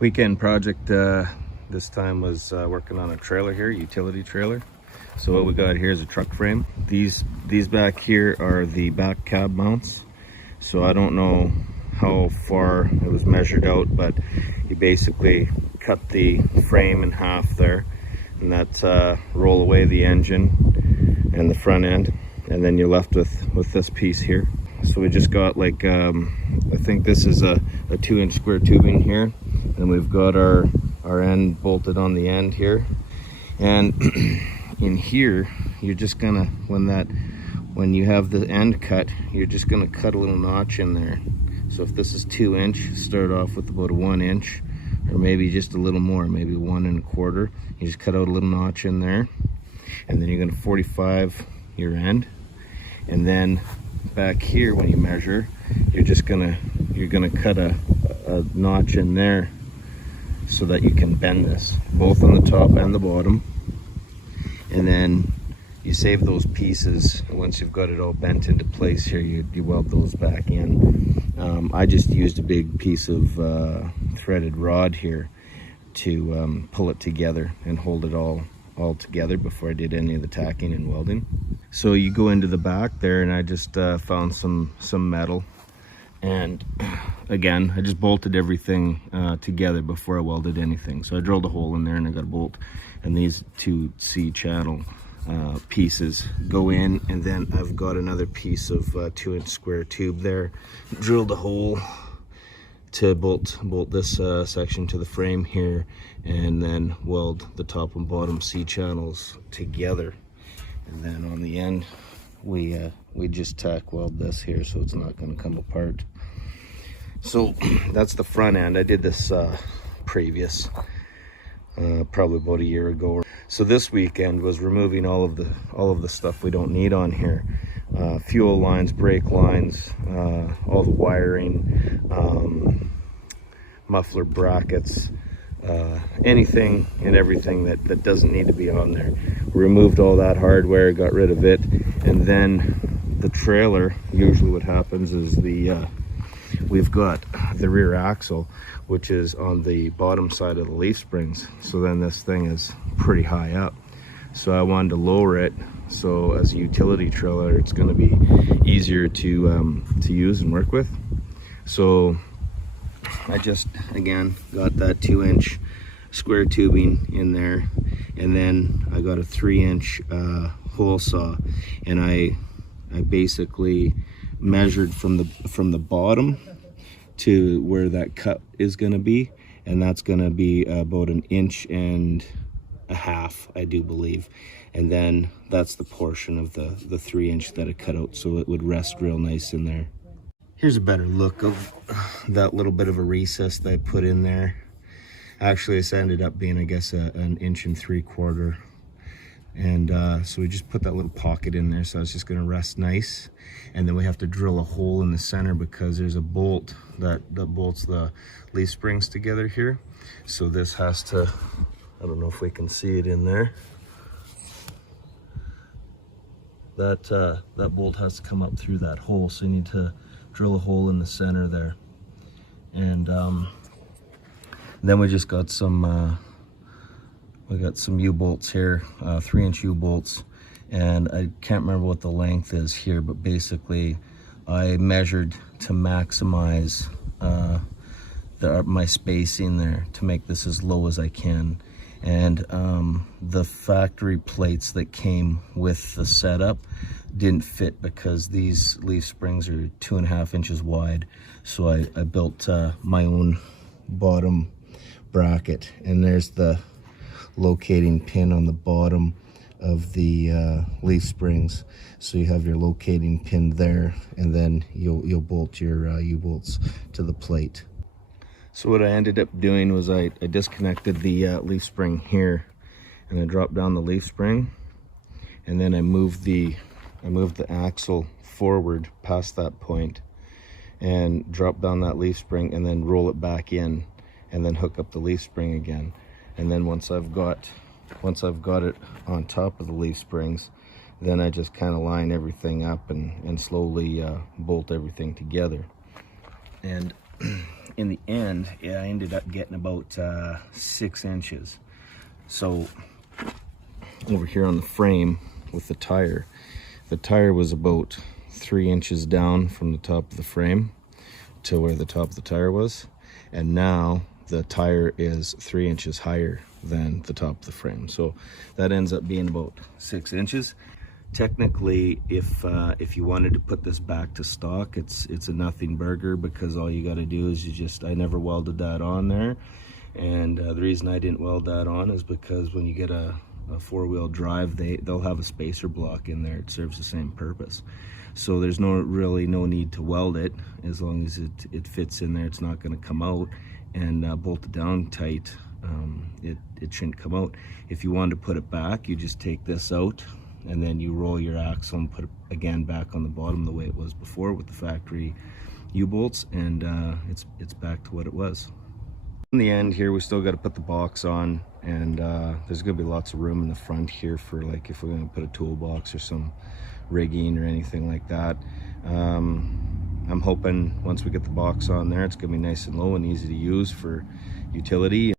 Weekend project this time was working on a trailer here, utility trailer. So what we got here is a truck frame. These back here are the back cab mounts. So I don't know how far it was measured out, but you basically cut the frame in half there, and that's roll away the engine and the front end, and then you're left with this piece here. So we just got like I think this is a 2-inch square tubing here, and we've got our end bolted on the end here. And in here, you're just gonna, when you have the end cut, you're just gonna cut a little notch in there. So if this is 2-inch, start off with about a 1-inch, or maybe just a little more, maybe 1 1/4. You just cut out a little notch in there, and then you're gonna 45 your end, and then back here when you measure, you're gonna cut a notch in there so that you can bend this both on the top and the bottom. And then you save those pieces. Once you've got it all bent into place here, you weld those back in. I just used a big piece of threaded rod here to pull it together and hold it all together before I did any of the tacking and welding. So you go into the back there, and I just found some metal, and again I just bolted everything together before I welded anything. So I drilled a hole in there, and I got a bolt, and these two C-channel pieces go in, and then I've got another piece of 2-inch square tube there, drilled a hole to bolt this section to the frame here, and then weld the top and bottom C-channels together. And then on the end, we just tack weld this here so it's not going to come apart. So that's the front end. I did this previous, probably about a year ago. So this weekend was removing all of the stuff we don't need on here. Fuel lines, brake lines, all the wiring, muffler brackets, anything and everything that doesn't need to be on there. Removed all that hardware, got rid of it. And then the trailer, usually what happens is we've got the rear axle, which is on the bottom side of the leaf springs. So then this thing is pretty high up. So I wanted to lower it, so as a utility trailer, it's going to be easier to use and work with. So I just, again, got that 2-inch square tubing in there, and then I got a 3-inch hole saw, and I basically measured from the bottom to where that cut is going to be, and that's going to be about 1.5 inches, I do believe. And then that's the portion of the 3-inch that I cut out, so it would rest real nice in there. Here's a better look of that little bit of a recess that I put in there. Actually, this ended up being, I guess, 1 3/4 inches. And so we just put that little pocket in there, so it's just gonna rest nice. And then we have to drill a hole in the center because there's a bolt that bolts the leaf springs together here. So this has to, I don't know if we can see it in there. That bolt has to come up through that hole, so you need to drill a hole in the center there. And then we just got some U-bolts here, 3-inch U-bolts, and I can't remember what the length is here, but basically I measured to maximize my spacing there to make this as low as I can. And the factory plates that came with the setup didn't fit because these leaf springs are 2.5 inches wide. So I built my own bottom bracket, and there's the locating pin on the bottom of the leaf springs. So you have your locating pin there, and then you'll bolt your U-bolts to the plate. So what I ended up doing was I disconnected the leaf spring here, and I dropped down the leaf spring, and then I moved the axle forward past that point and drop down that leaf spring, and then roll it back in, and then hook up the leaf spring again. And then once I've got it on top of the leaf springs, then I just kind of line everything up and slowly bolt everything together. And in the end, I ended up getting about 6 inches. So over here on the frame with the tire was about 3 inches down from the top of the frame to where the top of the tire was, and now the tire is 3 inches higher than the top of the frame, so that ends up being about 6 inches. Technically, if you wanted to put this back to stock, it's a nothing burger, because all you got to do is I never welded that on there, and the reason I didn't weld that on is because when you get a four-wheel drive, they'll have a spacer block in there. It serves the same purpose, so there's really no need to weld it. As long as it fits in there, it's not going to come out, and bolted down tight, it shouldn't come out. If you wanted to put it back, you just take this out, and then you roll your axle and put it again back on the bottom the way it was before with the factory U-bolts, and it's back to what it was. In the end here, we still got to put the box on, and there's gonna be lots of room in the front here for, like, if we're gonna put a toolbox or some rigging or anything like that. I'm hoping once we get the box on there, it's gonna be nice and low and easy to use for utility.